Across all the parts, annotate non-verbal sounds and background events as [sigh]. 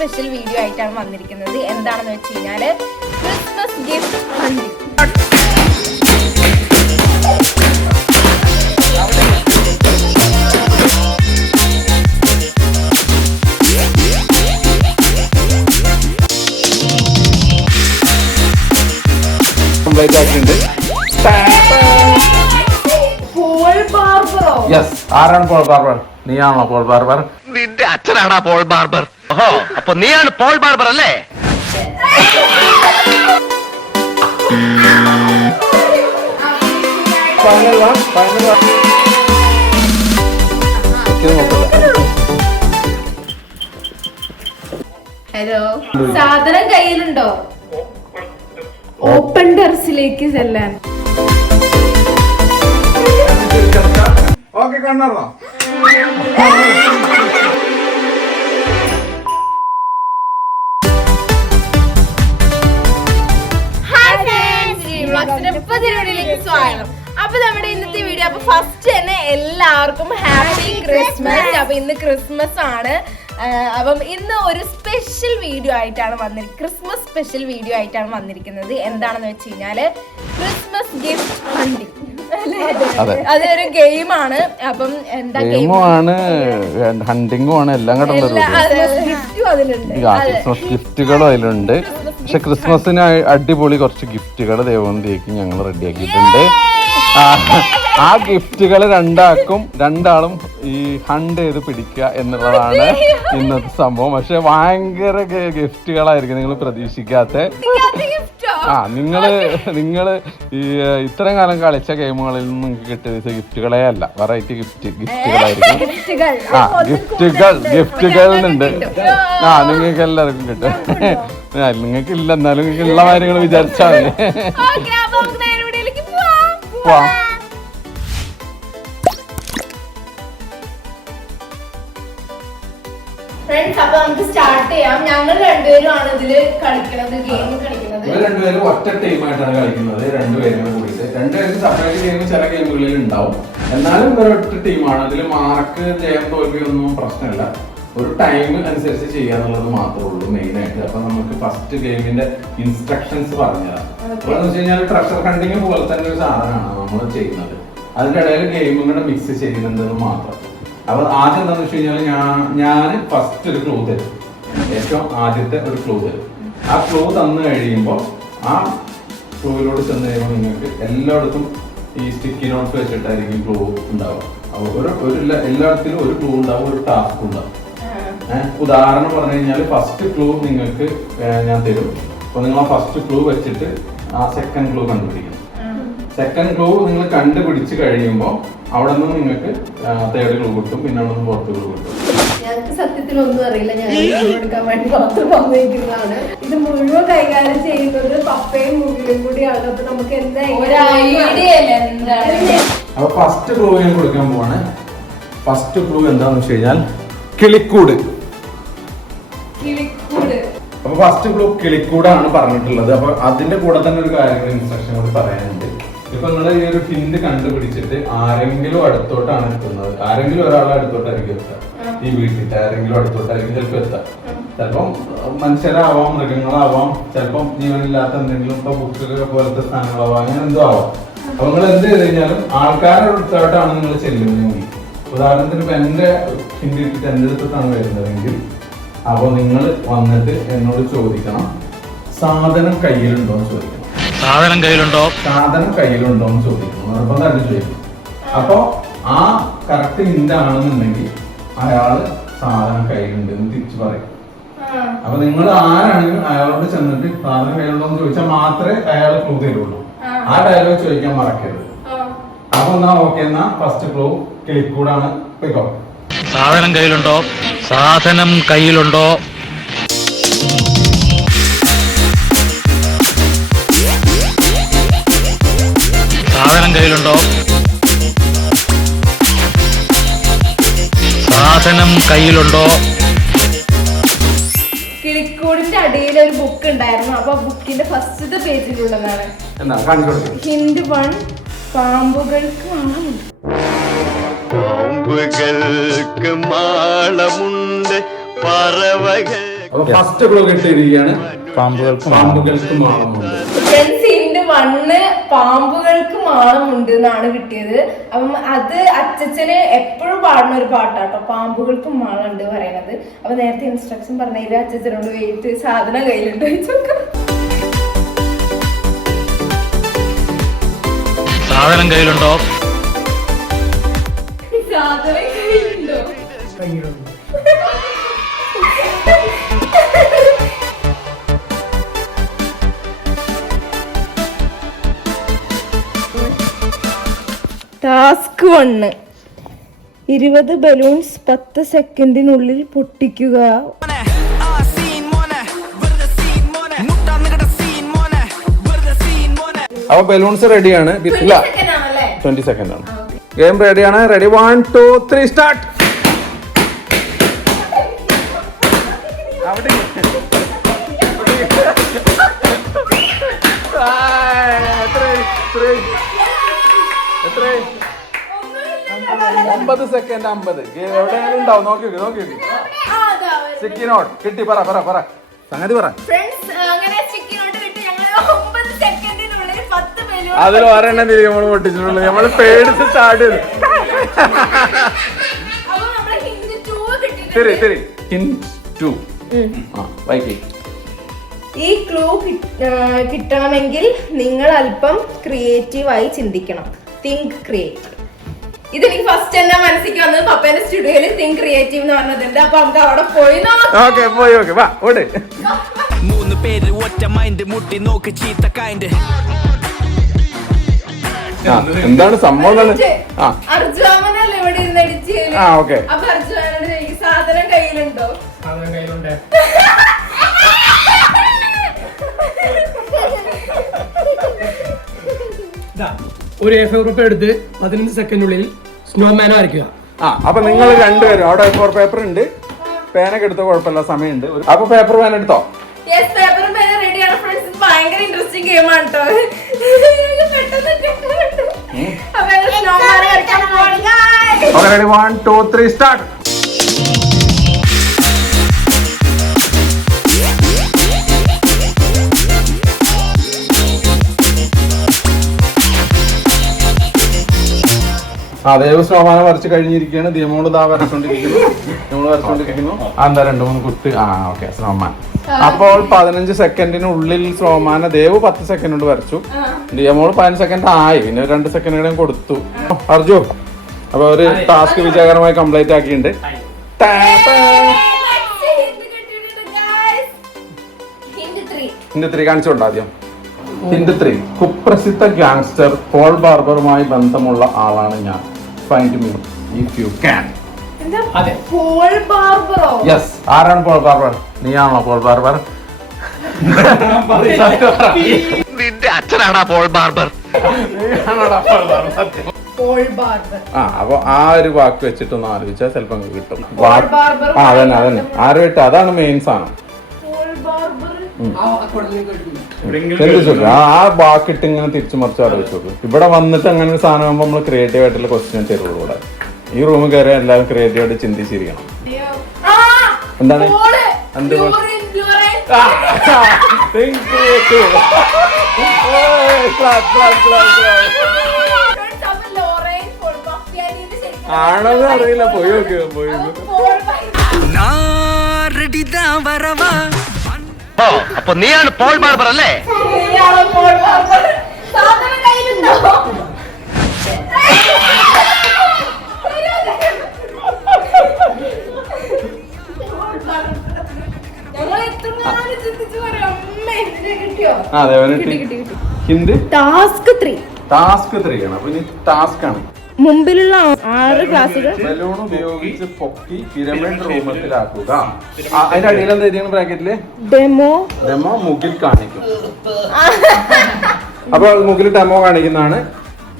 Special video ആയിട്ടാണ് വന്നിരിക്കുന്നത്. എന്താണെന്ന് വെച്ച് കഴിഞ്ഞാൽ ക്രിസ്മസ് ഗിഫ്റ്റ് ഹണ്ടിങ് യെസ് ആരാണ് പോൾ ബാർബർ നീയാണോ പോൾ ബാർബർ നിന്റെ അച്ഛനാണോ പോൾ ബാർബർ ഓഹോ അപ്പൊ നീയാണ് പോൾ ബാർബർ അല്ലേ? ഹലോ സാധനം കയ്യിലുണ്ടോ? ഓപ്പൺ ടെറസിലേക്ക് ചെല്ലാൻ. ഓക്കെ കണ്ണറോ സ്വാഗതം. അപ്പൊ നമ്മുടെ ഇന്നത്തെ വീഡിയോ അപ്പൊ ഫസ്റ്റ് തന്നെ എല്ലാവർക്കും ഹാപ്പി ക്രിസ്മസ് അപ്പൊ ഇന്ന് ക്രിസ്മസ് ആണ്. അപ്പം ഇന്ന് ഒരു സ്പെഷ്യൽ വീഡിയോ ആയിട്ടാണ് വന്നിരിക്കുന്നത് ക്രിസ്മസ് സ്പെഷ്യൽ വീഡിയോ ആയിട്ടാണ് വന്നിരിക്കുന്നത്. എന്താണെന്ന് വെച്ച് കഴിഞ്ഞാൽ ക്രിസ്മസ് ഗിഫ്റ്റ് ഹണ്ടിങ് അതൊരു ഗെയിമാണ് അപ്പം എന്താ ഗെയിമാണ് ഹണ്ടിങ്ങും ആണ് എല്ലാം കൂടെ അതിലുണ്ട്. ഗിഫ്റ്റുകളും അതിലുണ്ട്. പക്ഷെ ക്രിസ്മസിന് അടിപൊളി കുറച്ച് ഗിഫ്റ്റുകൾ ദേവന്തിയേക്ക് ഞങ്ങൾ റെഡിയാക്കിയിട്ടുണ്ട്. ആ, ഗിഫ്റ്റുകൾ രണ്ടാക്കും രണ്ടാളും ഈ ഹണ്ട് ചെയ്ത് പിടിക്കുക എന്നുള്ളതാണ് ഇന്നത്തെ സംഭവം. പക്ഷെ ഭയങ്കര ഗിഫ്റ്റുകളായിരിക്കും നിങ്ങൾ പ്രതീക്ഷിക്കാത്ത. ആ നിങ്ങൾ നിങ്ങൾ ഈ ഇത്രയും കാലം കളിച്ച ഗെയിമുകളിൽ നിന്ന് നിങ്ങൾക്ക് കിട്ടിയ ഗിഫ്റ്റുകളെ അല്ല. വെറൈറ്റി ഗിഫ്റ്റ് ഗിഫ്റ്റുകളായിരിക്കും. ആ ഗിഫ്റ്റുകൾ ഗിഫ്റ്റുകൾ ഉണ്ട്. ആ നിങ്ങൾക്ക് എല്ലാവർക്കും കിട്ടും. നിങ്ങൾക്ക് ഇല്ല എന്നാലും നിങ്ങൾക്ക് ഉള്ള കാര്യങ്ങൾ വിചാരിച്ചാൽ മതി. പോവാം. പോവാം. അപ്പൊ നമുക്ക് സ്റ്റാർട്ട് ചെയ്യാം. ഞങ്ങൾ രണ്ടുപേരും ആണ് ഇതിൽ കളിക്കുന്നത് ഗെയിം കളിക്കുന്നത്. ഇവർ രണ്ടുപേരും ഒറ്റ ടീമായിട്ടാണ് കളിക്കുന്നത്. രണ്ടുപേരും കൂടിയിട്ട് രണ്ടുപേരും സെപ്പറേറ്റ് ഗെയിം ചില ഗെയിമുകളിൽ ഉണ്ടാവും. എന്നാലും ഇവർ ഒറ്റ ടീമാണ് അതിൽ മാർക്ക് ജയം തോൽവിയൊന്നും പ്രശ്നമില്ല. ഒരു ടൈം അനുസരിച്ച് ചെയ്യാന്നുള്ളത് മാത്രമേ ഉള്ളൂ മെയിൻ ആയിട്ട്. അപ്പൊ നമുക്ക് ഫസ്റ്റ് ഗെയിമിന്റെ ഇൻസ്ട്രക്ഷൻസ് പറഞ്ഞുതരാം. അപ്പൊ എന്ന് വെച്ച് കഴിഞ്ഞാൽ ട്രഷർ ഹണ്ടിങ് പോലെ തന്നെ ഒരു സാധനമാണ് നമ്മൾ ചെയ്യുന്നത്. അതിന്റെ ഇടയിൽ ഗെയിമും കൂടെ മിക്സ് ചെയ്യുന്നുണ്ടെന്ന് മാത്രം. അപ്പൊ ആദ്യം എന്താണെന്ന് വെച്ച് കഴിഞ്ഞാൽ ഞാൻ ഞാൻ ഫസ്റ്റ് ഒരു ക്ലൂ തരും. ഏറ്റവും ആദ്യത്തെ ഒരു ക്ലൂ തരും. ആ ക്ലൂ തന്നു കഴിയുമ്പോൾ ആ ക്ലോയിലോട് ചെന്ന് കഴിയുമ്പോൾ നിങ്ങൾക്ക് എല്ലായിടത്തും ഈ സ്റ്റിക്കി നോട്ട്സ് വെച്ചിട്ടായിരിക്കും ക്ലൂ ഉണ്ടാവുക. അപ്പോൾ ഒരു ഒരു എല്ലാ- എല്ലായിടത്തിലും ഒരു ക്ലൂ ഉണ്ടാവും ഒരു ടാസ്ക് ഉണ്ടാവും. ഉദാഹരണം പറഞ്ഞു കഴിഞ്ഞാൽ ഫസ്റ്റ് ക്ലൂ നിങ്ങൾക്ക് ഞാൻ തരും. അപ്പൊ നിങ്ങൾ ആ ഫസ്റ്റ് ക്ലൂ വെച്ചിട്ട് ആ സെക്കൻഡ് ക്ലൂ കണ്ടുപിടിക്കും സെക്കൻഡ് ക്ലൂ നിങ്ങൾ കണ്ടുപിടിച്ച് കഴിയുമ്പോൾ അവിടെ നിന്ന് നിങ്ങൾക്ക് തേർഡ് ക്ലൂ കിട്ടും പിന്നെ അവിടെ നിന്ന് ഫോർത്ത് ക്ലൂ കിട്ടും. ഞങ്ങൾക്ക് സത്യത്തിൽ ഒന്നും അറിയില്ല. ഞാൻ എടുക്കാൻ വേണ്ടി മാത്രം വന്നിരിക്കുന്നതാണ്. ഇത് മുഴുവൻ കൈകാര്യം ചെയ്യുന്നത് പപ്പയും മുകിലും കൂടിയാണ്. അപ്പൊ നമുക്ക് എന്താ അപ്പൊ ഫസ്റ്റ് ക്ലൂ ഞാൻ കൊടുക്കാൻ പോവാണ്. ഫസ്റ്റ് ക്ലൂ എന്താണെന്ന് വെച്ച് കഴിഞ്ഞാൽ കിളിക്കൂട്. അപ്പൊ ഫസ്റ്റ് ഗ്രൂപ്പ് കിളിക്കൂടാണ് പറഞ്ഞിട്ടുള്ളത്. അപ്പൊ അതിന്റെ കൂടെ തന്നെ ഒരു കാര്യം ഇൻസ്ട്രക്ഷൻ കൂടി പറയാനുണ്ട്. ഇപ്പൊ നിങ്ങൾ ഈ ഒരു ഹിന്റ് കണ്ടുപിടിച്ചിട്ട് ആരെങ്കിലും അടുത്തോട്ടാണ് എത്തുന്നത്. ആരെങ്കിലും ഒരാളെ അടുത്തോട്ടായിരിക്കും എത്തുക ഈ വീട്ടിൽ ആരെങ്കിലും അടുത്തോട്ടായിരിക്കും ചിലപ്പോൾ എത്താം. ചിലപ്പം മനുഷ്യരാവാം മൃഗങ്ങളാവാം. ചിലപ്പം ജീവനില്ലാത്ത എന്തെങ്കിലും ഇപ്പൊ ബുക്കുകളൊക്കെ പോലത്തെ സാധനങ്ങളാവാം. അങ്ങനെ എന്തോ ആവാം. അപ്പൊ നിങ്ങൾ എന്ത് ചെയ്ത് കഴിഞ്ഞാലും ആൾക്കാരുടെ അടുത്തോട്ടാണ് നിങ്ങൾ ചെല്ലുന്നതെങ്കിൽ. ഉദാഹരണത്തിന് ഇപ്പൊ എന്റെ ഹിന്ദി ഇട്ടിട്ട് എന്റെ അടുത്തോട്ടാണ് വരുന്നതെങ്കിൽ അപ്പൊ നിങ്ങൾ വന്നിട്ട് എന്നോട് ചോദിക്കണം സാധനം കയ്യിലുണ്ടോ എന്ന് ചോദിക്കണം. സാധനം കയ്യിലുണ്ടോ? സാധനം കയ്യിലുണ്ടോ എന്ന് ചോദിക്കണം. നിർബന്ധമായിട്ട് ചോദിക്കും അപ്പൊ ആ കറക്റ്റ് ഹിന്റ് ആണെന്നുണ്ടെങ്കിൽ അയാൾ സാധനം കയ്യിലുണ്ട് എന്ന് തിരിച്ചു പറയും. അപ്പൊ നിങ്ങൾ ആരാണെങ്കിലും അയാളോട് ചെന്നിട്ട് സാധനം കയ്യിലുണ്ടോ എന്ന് ചോദിച്ചാൽ മാത്രമേ അയാൾ ക്ലൂ തരുള്ളൂ. ആ. ഡയലോഗ് ചോദിക്കാൻ മറക്കരുത്. അപ്പൊ എന്നാ ഓക്കെ എന്നാ ഫസ്റ്റ് ക്ലൂ കിളിക്കൂടാണ് പോയിക്കോ. സാധനം കയ്യിലുണ്ടോ? സാധനം കയ്യിലുണ്ടോ? സാധനം കയ്യിലുണ്ടോ? സാധനം കയ്യിലുണ്ടോ? കിളിക്കൂടിന്റെ അടിയിൽ ഒരു ബുക്ക് ഉണ്ടായിരുന്നു. അപ്പൊ ബുക്കിന്റെ ഫസ്റ്റത്തെ പേജിലുള്ളതാണ് ഹിന്ദ് കാണിച്ചു കൊടുക്കും. ഹിന്റ് വൺ പാമ്പുകൾക്ക് മാളമുണ്ട് പാമ്പുകൾക്ക് മാളമുണ്ട് പറവകൾ ഫസ്റ്റ് ക്ലൂ കിട്ടിയിരിക്കുകയാണ്. പാമ്പുകൾക്ക് പാമ്പുകൾക്ക് മാളമുണ്ട് മണ്ണ് പാമ്പുകൾക്ക് മാളമുണ്ട് എന്നാണ് കിട്ടിയത്. അപ്പം അത് അച്ചച്ചന് എപ്പോഴും പാടുന്ന ഒരു പാട്ടാട്ടോ. പാമ്പുകൾക്ക് മാളുണ്ട് പറയണത് അപ്പൊ നേരത്തെ ഇൻസ്ട്രക്ഷൻ പറഞ്ഞതിൽ അച്ചച്ചനോട് വെയിറ്റ് സാധനം കയ്യിലുണ്ട്. സാധനം കയ്യിലുണ്ടോ? സാധനം കയ്യിലുണ്ടോ. Task one. ഇരുപത് ബലൂൺസ് പത്ത് സെക്കൻഡിനുള്ളിൽ പൊട്ടിക്കുക. അപ്പൊ ബലൂൺസ് റെഡിയാണ് ഇല്ല. ട്വന്റി സെക്കൻഡ് ആണ്. ഗെയിം റെഡിയാണ് ready one two three start അമ്പത് സെക്കൻഡ് അമ്പത്. എവിടെയാലും ഉണ്ടാവും. നോക്കി നോക്കി നോക്കി നോക്കി സിക്കി നോട്ട് കിട്ടി പറ പറ പറ. സംഗതി പറ. സ്റ്റിക്കി അതിൽ ഒരെണ്ണം തിരികെ നമ്മൾ പൊട്ടിച്ചിട്ടുള്ളൂ നമ്മൾ പേടിച്ച് സ്റ്റാർട്ട് ചെയ്തു. തിരി തിരി. ടു ആ വൈകി. ഈ ക്ലൂ കിട്ടണമെങ്കിൽ നിങ്ങൾ അല്പം ക്രിയേറ്റീവായി ചിന്തിക്കണം. തിങ്ക് ക്രിയേറ്റീവ് ഇതെനിക്ക് ഫസ്റ്റ് തന്നെ മനസ്സിലേക്ക് വന്നത് പപ്പേന്റെ സ്റ്റുഡിയോയിൽ തിങ്ക് ക്രിയേറ്റീവ് എന്ന് പറഞ്ഞതുണ്ട്. അപ്പൊ നമുക്ക് അവിടെ പോയി നോക്കാം. ഓക്കെ പോയി ഓക്കെ വാ ഓട്. മൂന്ന് പേര് ഒറ്റ മൈൻഡ് മുട്ടി നോക്ക് ചീത്ത കൈൻഡ് ആ, എന്താണ് സംഭവം അർജുവാമനല്ലേ ഇവിടെ ഇരുന്ന് അടിച്ച് ആ, okay. അപ്പൊ അർജുവാനോട് ചോദിക്കും സാധനം കയ്യിലുണ്ടോ? [laughs] ഒരു എ ഫോർ പേപ്പർ എടുത്ത് പതിനഞ്ച് സെക്കൻഡിനുള്ളിൽ സ്നോമാൻ വരയ്ക്കുക ആ അപ്പൊ നിങ്ങൾ രണ്ടുപേരും അവിടെ ഫോർ പേപ്പർ ഉണ്ട്. പേനൊക്കെ എടുത്ത കുഴപ്പമില്ല സമയമുണ്ട്. അപ്പൊ പേപ്പർ പേന എടുത്തോ? ഭയങ്കര ഇൻട്രസ്റ്റിംഗ് ഗെയിമാണ് കേട്ടോ പെട്ടെന്ന് ready one two three start അതെ സ്നോമാനം വരച്ച് കഴിഞ്ഞിരിക്കുകയാണ്. ദിയമോൾ ദാ വരച്ചോണ്ടിരിക്കുന്നു. ആ, എന്താ രണ്ട് മൂന്ന് കുട്ടി. ആ ഓക്കെ സ്നോമാൻ അപ്പോൾ പതിനഞ്ച് സെക്കൻഡിനുള്ളിൽ സ്നോമാനെ ദേവ് പത്ത് സെക്കൻഡ് കൊണ്ട് വരച്ചു. ദിയമോൾ പതിനഞ്ച് സെക്കൻഡ് ആയി. പിന്നെ രണ്ട് സെക്കൻഡ് കൂടെ കൊടുത്തു. അർജു അപ്പൊ ഒരു ടാസ്ക് വിജയകരമായി കംപ്ലീറ്റ് ആക്കിയിട്ടുണ്ട്. ഹിന്ദ് ത്രീ കാണിച്ചോണ്ട് ആദ്യം? ഹിന്ദ് ത്രീ കുപ്രസിദ്ധ ഗാങ്സ്റ്റർ പോൾ ബാർബറുമായി ബന്ധമുള്ള ആളാണ് ഞാൻ. Find me if you can അതെ. പോൾ ബാർബറോ യെസ് ആരാണ് പോൾ ബാർബർ നീയാണോ പോൾ ബാർബർ നിന്റെ അച്ഛനാടാ പോൾ ബാർബർ ആ അപ്പൊ ആ ഒരു വാക്ക് വെച്ചിട്ടൊന്ന് ആലോചിച്ചാൽ ചിലപ്പോ കിട്ടും. ആ അതന്നെ അതന്നെ. ആരുമായിട്ട്? അതാണ് മെയിൻ സാധനം. എന്ത് ചോദിക്കും ആ ആ വാക്കിട്ട് ഇങ്ങനെ തിരിച്ചു മറിച്ച് ആലോചിച്ച് നോക്കും ഇവിടെ വന്നിട്ട് അങ്ങനെ ഒരു സാധനം ആകുമ്പോൾ നമ്മൾ ക്രിയേറ്റീവ് ആയിട്ടുള്ള ക്വസ്റ്റ്യൻ തരുള്ളൂ ഇവിടെ ഈ റൂമിൽ കയറി എല്ലാവരും ക്രിയേറ്റീവ് ആയിട്ട് ചിന്തിച്ചിരിക്കണം എന്താണ്? പോൾ എന്ത് പോൾ? ഫ്ലോറിൻ, ഫ്ലോറൻ. Think creative. Hey, clap, clap, clap, clap. Friends, അപ്പൊ ലോറൻ, പോൾ പപ്പിയാനിയുടെ ശരിക്കും ആണോന്ന് അറിയില്ല പോയി നോക്കിയോ പോയി നോക്ക്. ഓ അപ്പൊ നീയാണ് പോൾ ബാർബർ അല്ലേ? ടാസ്ക് ത്രീ ആണ്. അപ്പൊ ഇനി ടാസ്ക് ആണ്. മുമ്പിലുള്ള ആറ് ഗ്ലാസുകൾ ബലൂൺ ഉപയോഗിച്ച് പൊക്കി പിരമിഡ് രൂപത്തിലാക്കുക അതിന്റെ അടിയിൽ എന്താ എഴുതിയാണ് ബ്രാക്കറ്റിൽ? ഡെമോ ഡെമോ മുകിൽ കാണിക്കും. അപ്പൊ മുകിൽ ഡെമോ കാണിക്കുന്നതാണ്.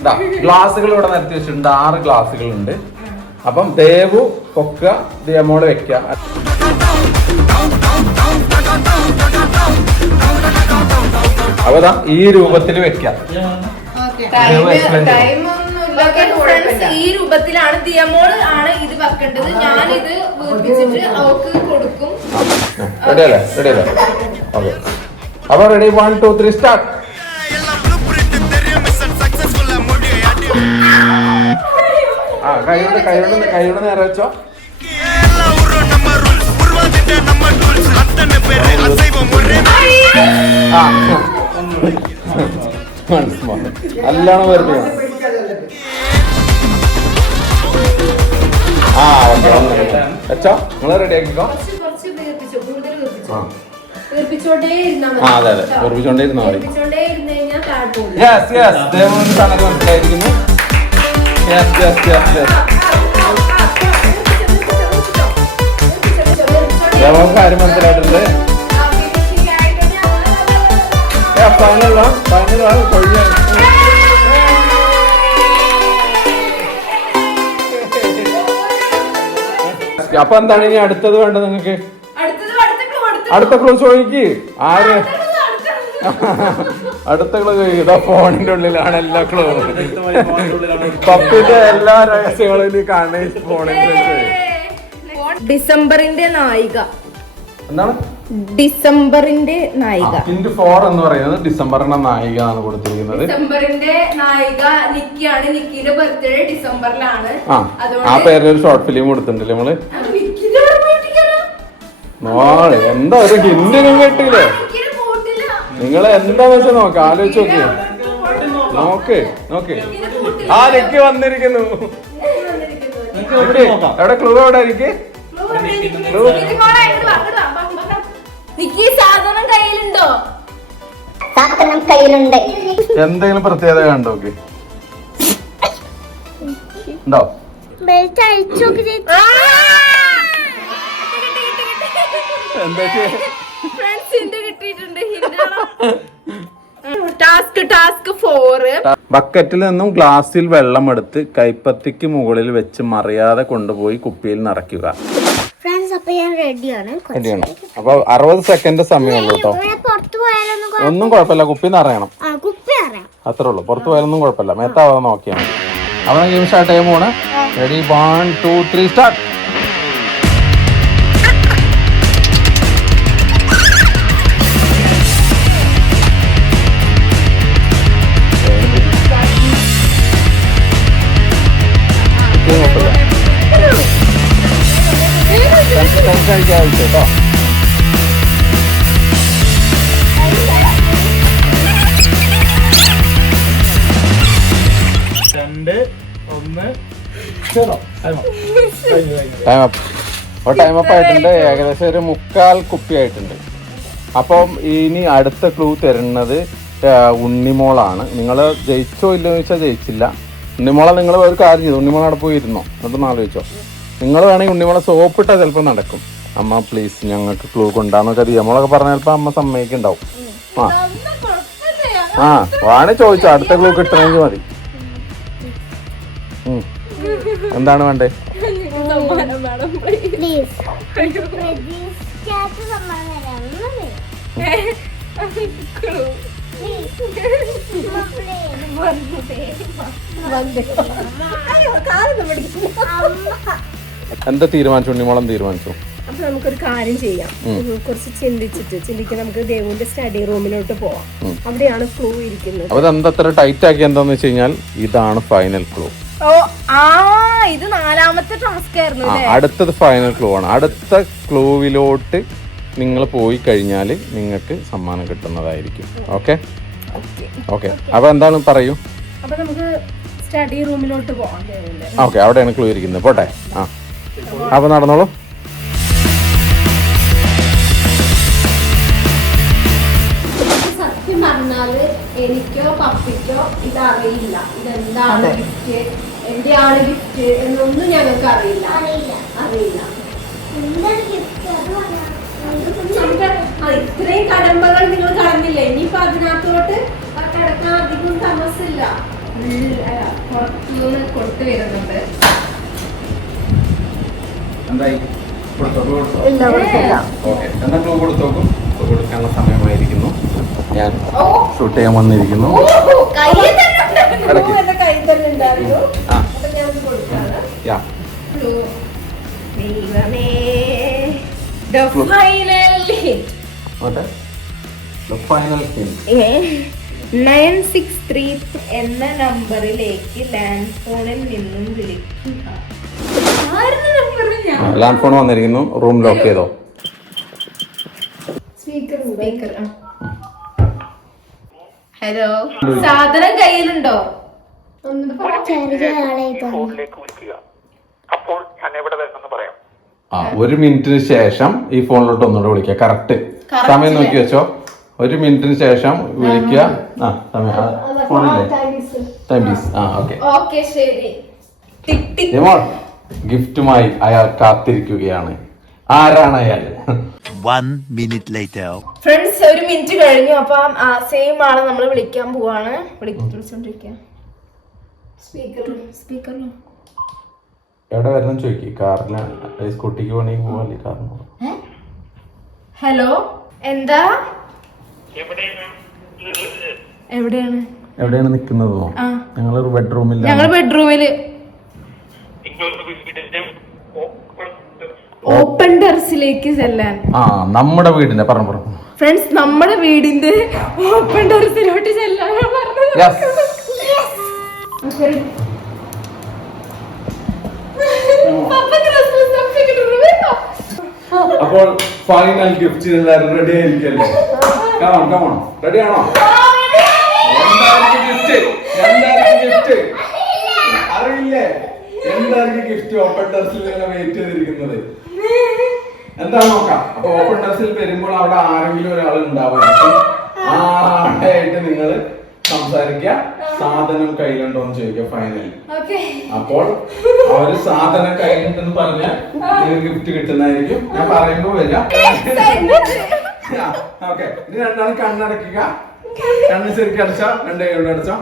ദാ, ഗ്ലാസുകൾ ഇവിടെ നിരത്തി വെച്ചിട്ടുണ്ട്. ആറ് ഗ്ലാസുകൾ ഉണ്ട് അപ്പം ദേവു പൊക്ക ഡെമോൾ വെക്ക അപ്പൊ ദാ ഈ രൂപത്തിൽ വെക്കാം ഈ രൂപത്തിലാണ് ദിയമോൾ ആണ് ഇത് വെക്കേണ്ടത്. ഞാനിത് വീർപ്പിച്ചിട്ട് അവക്ക് കൊടുക്കും. അപ്പൊ ready one two three start ആ കൈകൊണ്ട് കൈകൊണ്ട് കൈകൊണ്ട് നേരെ വെച്ചോ. [laughs] നല്ലോണം ആ ഓക്കെ വെച്ചോ നിങ്ങൾ റെഡി ആക്കിക്കോ ആ അതെ, അതെ. ഇരുന്നാ മതി. യെസ് യെസ് ദേവന് സംഗതി മനസ്സിലായിരിക്കുന്നു yes yes yes yes Devan കാര്യം മനസ്സിലായിട്ടുണ്ട് ഫൈനൽ ഫൈനൽ കൊഴിയാണ് അപ്പൊ എന്താണ് ഇനി അടുത്തത് വേണ്ടത് നിങ്ങൾക്ക് അടുത്തത് അടുത്ത ക്ലോസ് ക്ലൂ ചോദിക്ക് ആര്? അടുത്ത ക്ലോസ് ക്ലൂ ഇതാ ഫോണിന്റെ ഉള്ളിലാണ് എല്ലാ ക്ലൂ പപ്പിന്റെ എല്ലാ രഹസ്യങ്ങളും കാണുന്ന കാണേ ഫോണിന്റെ ഡിസംബറിന്റെ നായിക. എന്താണ്? ഡിസംബറിന്റെ നായിക. ഹിന്റ് ഫോർ എന്ന് പറയുന്നത് ഡിസംബറിന്റെ നായിക ആണ് കൊടുത്തിരിക്കുന്നത്. ഡിസംബറിന്റെ നായിക നിക്കിയാണ്. നിക്കിയുടെ ബർത്ത്ഡേ ഡിസംബറിലാണ്. ആ ആ പേരിൽ ഒരു ഷോർട്ട് ഫിലിം കൊടുത്തിട്ടുണ്ട് നമ്മൾ? മോൾ എന്താ ഒരു ഹിന്ദിനും കൂട്ടില്ല. നിങ്ങൾ എന്താന്ന് വെച്ചാൽ നോക്ക് ആലോചിച്ച് നോക്ക്. നോക്ക്. നോക്ക് ആ നിക്കി വന്നിരിക്കുന്നു. എവിടെ? ക്ലൂ എവിടെ? ആയിരിക്കും നിക്കി നിക്കി സാധനം കയ്യിലുണ്ടോ? സാധനം കയ്യിലുണ്ട്. എന്തെങ്കിലും പ്രത്യേകത കണ്ടോ ഉണ്ടോ? ബെൽറ്റ് അഴിച്ചു ബക്കറ്റിൽ നിന്നും ഗ്ലാസ്സിൽ വെള്ളം എടുത്ത് കൈപ്പത്തിക്ക് മുകളിൽ വെച്ച് മറിയാതെ കൊണ്ടുപോയി കുപ്പിയിൽ നിറയ്ക്കുക. റെഡിയാണ് അപ്പൊ അറുപത് സെക്കൻഡ് സമയമുള്ളൂ കേട്ടോ. ഒന്നും കുഴപ്പമില്ല കുപ്പി നിറയണം ആ കുപ്പി അറിയാം. അത്രേ ഉള്ളൂ. പുറത്ത് പോയാലൊന്നും കുഴപ്പമില്ല. മേത്താവാതെ നോക്കിയാൽ മതി. അവനെ ഗെയിം സ്റ്റാർട്ട് ചെയ്യാൻ പോണ് ready one two three start കേട്ടോ. രണ്ട് ഒന്ന്. ടൈം അപ്പ് അപ്പോൾ ടൈം അപ്പ് ആയിട്ടുണ്ട്. ഏകദേശം ഒരു മുക്കാൽ കുപ്പി ആയിട്ടുണ്ട്. അപ്പം ഇനി അടുത്ത ക്ലൂ തരുന്നത് ഉണ്ണിമോളാണ്. നിങ്ങൾ ജയിച്ചോ ഇല്ലയോ എന്ന് ചോദിച്ചാൽ ജയിച്ചില്ല. ഉണ്ണിമോളെ നിങ്ങൾ ഒരു കാര്യം ചെയ്തു. ഉണ്ണിമോൾ അവിടെ പോയി ഇരുന്നോ എന്നിട്ടൊന്ന് ആലോചിച്ചോ. നിങ്ങൾ വേണമെങ്കിൽ ഉണ്ണിമോളെ സോപ്പിട്ടാൽ ചിലപ്പോൾ നടക്കും. അമ്മ പ്ലീസ് ഞങ്ങൾക്ക് ക്ലൂ കൊണ്ടാന്ന് കൊണ്ടാന്നൊക്കെ നമ്മളൊക്കെ പറഞ്ഞ ചിലപ്പോൾ അമ്മ സമ്മതിക്കുണ്ടാവും ആ. ആ വാണി ചോദിച്ചു അടുത്ത ക്ലൂ കിട്ടണമെങ്കിൽ മതി. എന്താണ് വേണ്ടേ? എന്താ തീരുമാനിച്ചു? ഉണ്ണിമോളം തീരുമാനിച്ചു? അപ്പൊ നമുക്കൊരു കാര്യം ചെയ്യാം. കുറച്ച് ചിന്തിച്ചിട്ട് ചിന്തിക്കാൻ നമുക്ക് ദേവുവിന്റെ സ്റ്റഡി റൂമിലോട്ട് പോവാം. അവിടെയാണ് ക്ലൂ ഇരിക്കുന്നത്. അപ്പൊ ടൈറ്റ് ആക്കി എന്താന്ന് വെച്ച് കഴിഞ്ഞാൽ ഇതാണ് ഫൈനൽ ക്ലൂ ഓ ആ ഇത് നാലാമത്തെ ടാസ്ക് ആയിരുന്നു അടുത്തത് ഫൈനൽ ക്ലൂ ആണ്. അടുത്ത ക്ലൂവിലോട്ട് നിങ്ങൾ പോയി കഴിഞ്ഞാൽ നിങ്ങൾക്ക് സമ്മാനം കിട്ടുന്നതായിരിക്കും. ഓക്കെ ഓക്കെ അപ്പൊ എന്താണ് പറയൂ? അപ്പൊ നമുക്ക് സ്റ്റഡി റൂമിലോട്ട് ദേവുവിന്റെ. ഓക്കെ അവിടെയാണ് ക്ലൂ ഇരിക്കുന്നത്. പോട്ടെ. ആ. അപ്പൊ നടന്നോളൂ. ഇതറിയില്ല ഇതെന്താണ് ഗിഫ്റ്റ് എവിടെയാണ് ഗിഫ്റ്റ് എന്നൊന്നും ഞങ്ങൾക്ക് അറിയില്ല. അറിയില്ല. അറിയില്ല. ഇത്രയും കടമ്പകൾ നിങ്ങൾ കടന്നില്ല ഇനിയിപ്പോ അതിനകത്തോട്ട് കിടക്കാൻ അധികം താമസില്ല പുറത്തുനിന്ന് കൊടുത്തു വരുന്നുണ്ട്. എന്തായി? ഓക്കെ. എന്നാ ക്ലൂ കൊടുത്തോക്കും? കൊടുക്കാനുള്ള സമയമായിരിക്കുന്നു. ഞാൻ ഷൂട്ട് ചെയ്യാൻ വന്നിരിക്കുന്നു. നയൻ സിക്സ് ത്രീ എന്ന നമ്പറിലേക്ക് ലാൻഡ് ഫോണിൽ നിന്നും വിളിക്കുക. ആരുടെ നമ്പർ ഞാൻ? ലാൻഡ് ഫോൺ വന്നിരിക്കുന്നു. റൂം ലോക്ക് ചെയ്തോ. സ്പീക്കർ ഹലോ സാധനം കയ്യിലുണ്ടോ? ആ ഒരു മിനിറ്റിന് ശേഷം ഈ ഫോണിലോട്ട് ഒന്നുകൂടെ വിളിക്കുക. കറക്റ്റ് സമയം നോക്കി വെച്ചോ. ഒരു മിനിറ്റിന് ശേഷം വിളിക്കുക. ആ സമയം. ഫോണില്ലേ? ടൈം പീസ് ആ ഓക്കെ ഓക്കെ ശരി. ടിക് ടിക് ഗിഫ്റ്റുമായി അയാൾ കാത്തിരിക്കുകയാണ്. ആരാണ് അയാൾ. ഫ്രണ്ട്സ് ഒരു മിനിറ്റ് കഴിഞ്ഞു. അപ്പം സെയിം ആളെ നമ്മൾ വിളിക്കാൻ പോവാണ്. വിളി- വിളിച്ചോണ്ടിരിക്കുക സ്പീക്കറിലും സ്പീക്കറിലോ എവിടെ വരണം ചോദിക്കും? കാറിലാണ് സ്കൂട്ടിക്ക് പോകണമെങ്കിൽ പോകാല്ലേ കാറിന് ഹലോ? എന്താ? എവിടെയാണ്? എവിടെയാണ്? നിൽക്കുന്നതോ. ഞങ്ങൾ ബെഡ്റൂമിൽ ഞങ്ങൾ ബെഡ്റൂമിൽ ഓപ്പൺ ടെറസിലേക്ക് ചെല്ലാൻ. ആ നമ്മുടെ വീടിന്റെ പറഞ്ഞു പറഞ്ഞു. ഫ്രണ്ട്സ് നമ്മുടെ വീടിന്റെ ഓപ്പൺ ടെറസിലോട്ട് ചെല്ലാൻ? അപ്പോൾ ഫൈനൽ ഗിഫ്റ്റ് എല്ലാവരും ready ആയിരിക്കല്ലേ come on come on ready ആണോ? എന്തായിരിക്കും ഗിഫ്റ്റ് എന്തായിരിക്കും ഗിഫ്റ്റ് അറിയില്ലേ? എന്തായിരിക്കും ഗിഫ്റ്റ് ഓപ്പൺ ടെറസിൽ വെയിറ്റ് ചെയ്തിരിക്കുന്നത്? എന്താ നോക്കാം? അപ്പൊ ഓപ്പൺ ഡ്രസ്സിൽ വരുമ്പോൾ അവിടെ ആരെങ്കിലും ഒരാൾ ആയിട്ട് നിങ്ങൾ സംസാരിക്കുക? സാധനം കയ്യിലുണ്ടോ എന്ന് ചോദിക്കുക ഫൈനലി. അപ്പോൾ അവർ സാധനം കയ്യിലുണ്ടെന്ന് പറഞ്ഞാൽ നിങ്ങൾക്ക് ഗിഫ്റ്റ് കിട്ടുന്നതായിരിക്കും. ഞാൻ പറയുമ്പോ വരാം. ഓക്കെ ഇനി രണ്ടാളും കണ്ണടക്കുക കണ്ണ് ശരിക്കും അടച്ച? രണ്ട് കൈകൊണ്ട് അടച്ചോ?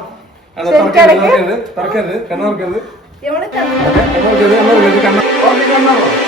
തറക്കരുത് തുറക്കരുത് കണ്ണ് തുറക്കരുത്? കണ്ണ്? തുറക്കരുത് കണ്ണ് തുറക്കരുത്. കണ്ണ്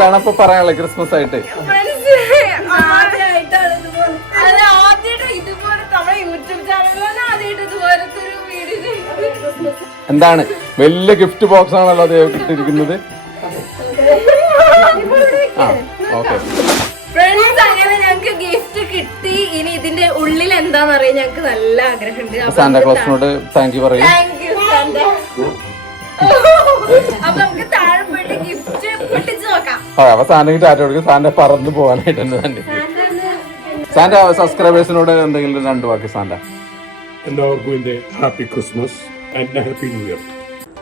എന്താണ് അപ്പൊ പറയാനുള്ളത് ക്രിസ്മസ് ആയിട്ട്? എന്താണ്? വലിയ ഗിഫ്റ്റ് ബോക്സ് ആണല്ലോ അത് കിട്ടിയിരിക്കുന്നത് ആ ഓക്കെ ഗിഫ്റ്റ് കിട്ടി. ഇനി ഇതിന്റെ ഉള്ളിൽ എന്താന്ന് അറിയാൻ ഞങ്ങൾക്ക് നല്ല ആഗ്രഹമുണ്ട്. സാന്റാക്ലോസിനോട് താങ്ക് യു പറയും. അപ്പൊ അപ്പൊ സാന്റയ്ക്ക് ടാറ്റ കൊടുക്കും. സാറിന്റെ പറന്നു പോകാനായിട്ട് തന്നെ തന്നെ. സാന്റ സബ്സ്ക്രൈബേഴ്സിനോട് എന്തെങ്കിലും രണ്ട് വാക്ക് സാറിന്റെ എല്ലാവർക്കും എന്റെ happy Christmas and happy new year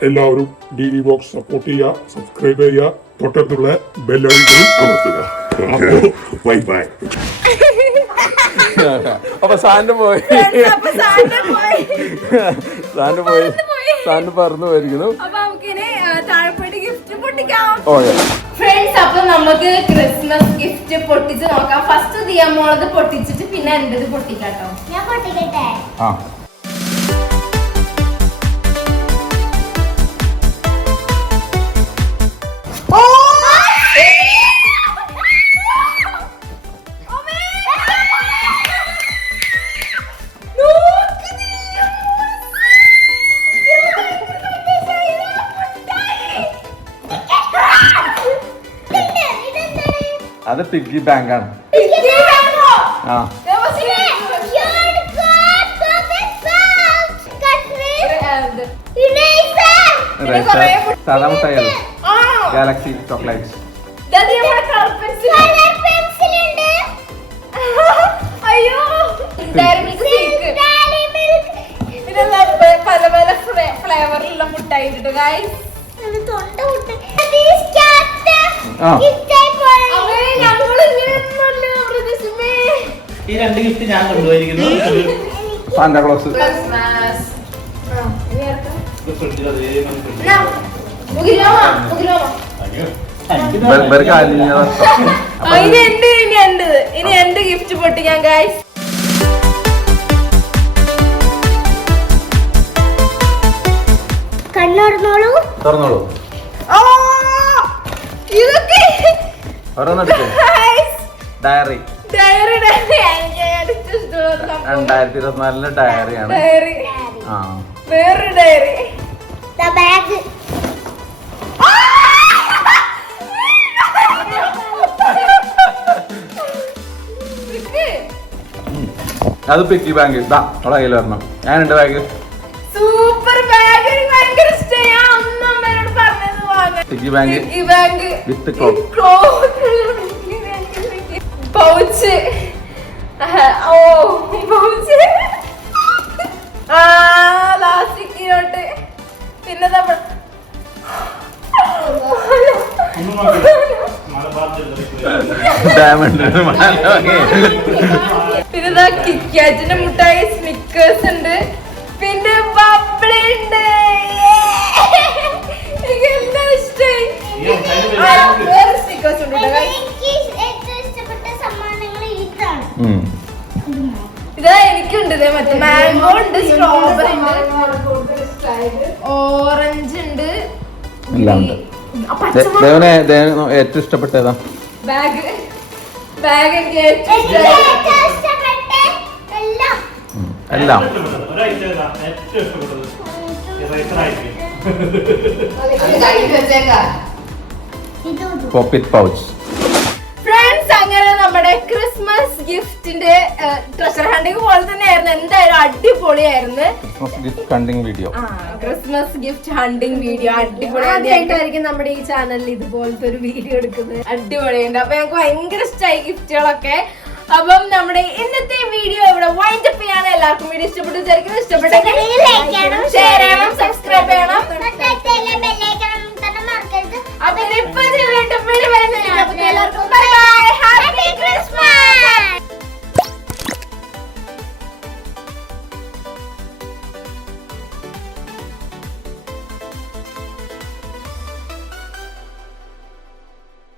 എല്ലാവരും ഡി വി ബോക്സ് സപ്പോർട്ട് ചെയ്യുക സബ്സ്ക്രൈബ് ചെയ്യുക തൊട്ടടുത്തുള്ള ബെല്ലടികളും അമർത്തുക. ബൈ ബൈ അപ്പൊ സാറിന് പോയി. സാറിന് സാന്റ പോയി. [laughs] സാറിന് പോയി. സാന്റ പറന്നു പോയിരിക്കുന്നു. ഓക്കെ ഫ്രണ്ട്സ് അപ്പൊ നമുക്ക് ക്രിസ്മസ് ഗിഫ്റ്റ് പൊട്ടിച്ച് നോക്കാം. ഫസ്റ്റ് ദിയമോളത് പൊട്ടിച്ചിട്ട് പിന്നെ എന്റേത് പൊട്ടിക്കാട്ടോ. ഞാൻ പൊട്ടിക്കട്ടെ. ആ. Piggy bank? ആണ് ആ. സാധാ ഗാലക്സി ചോക്ലേറ്റ്സ് കേക്ക് പല- പല പല ഫ്ലേവറിലുള്ള മുട്ടായി ഈ രണ്ട് ഗിഫ്റ്റ് ഞാൻ കൊണ്ടുപോയിരിക്കുന്നു. സാന്റാക്ലോസ് ഇനി എന്റെ ഇനി എന്റെ ഇനി എന്റെ ഗിഫ്റ്റ് പൊട്ടിക്കാൻ ഗൈസ് തുറന്നോളൂ. ഇതൊക്കെ. Guys diary diary. രണ്ടായിരത്തി ഇരുപത്തിനാലിലെ ഡയറിയാണ് ആ. വേറൊരു ഡയറി ബാഗ് അത് പിക്കി ബാങ്ക് ഇതാ അവളെ കയ്യിൽ വരണം. ഞാനുണ്ട് ബാഗ് പറഞ്ഞത് bank piggy bank with With pouch oh pouch ആ പ്ലാസ്റ്റിക്കിലോട്ട് പിന്നെ നമ്മൾ ഡയമണ്ട് പിന്നെ കിക്കാറ്റിന്റെ മുട്ടായി സ്നിക്കേഴ്സ് ഉണ്ട്. പിന്നെ ബബ്ലി ഇതാ എനിക്കുണ്ട് മറ്റേ മാംഗോ ഉണ്ട് സ്ട്രോബെറി ഉണ്ട്. ഓറഞ്ച് ഉണ്ട്. എല്ലാം ഉണ്ട്. ദേവനെ ഏറ്റവും ഇഷ്ടപ്പെട്ടതാ? ബാഗ് ബാഗ് ഇഷ്ടപ്പെട്ട എല്ലാം. ഏറ്റവും ഇഷ്ടപ്പെട്ടത് പോപ്പിറ്റ് പൗച്ച് ഫ്രണ്ട്സ് അങ്ങനെ നമ്മുടെ ക്രിസ്മസ് ഗിഫ്റ്റിന്റെ ട്രഷർ ഹണ്ടിങ് പോലെ തന്നെയായിരുന്നു. എന്തായാലും അടിപൊളിയായിരുന്നു. Christmas gift hunting video Christmas gift hunting video അടിപൊളിയായിട്ട് ആദ്യമായിട്ടായിരിക്കും നമ്മുടെ ഈ ചാനലിൽ ഇതുപോലത്തെ ഒരു വീഡിയോ എടുക്കുന്നത്. അടിപൊളിയുണ്ട്. അപ്പൊ ഞങ്ങൾക്ക് ഭയങ്കര ഇഷ്ടമായി ഗിഫ്റ്റുകളൊക്കെ അപ്പം നമ്മുടെ ഇന്നത്തെ വീഡിയോ ഇവിടെ വൈൻഡ് അപ്പ് ചെയ്യാണ് എല്ലാവർക്കും വീഡിയോ ഇഷ്ടപ്പെട്ടു വിചാരിക്കുന്നു. ഇഷ്ടപ്പെട്ടെങ്കിൽ ഷെയർ ചെയ്യണം. സബ്സ്ക്രൈബ് ചെയ്യണം, அப்ப நிற்பது வேண்டும் எல்லாருக்கும் பை பை ஹாப்பி கிறிஸ்மஸ்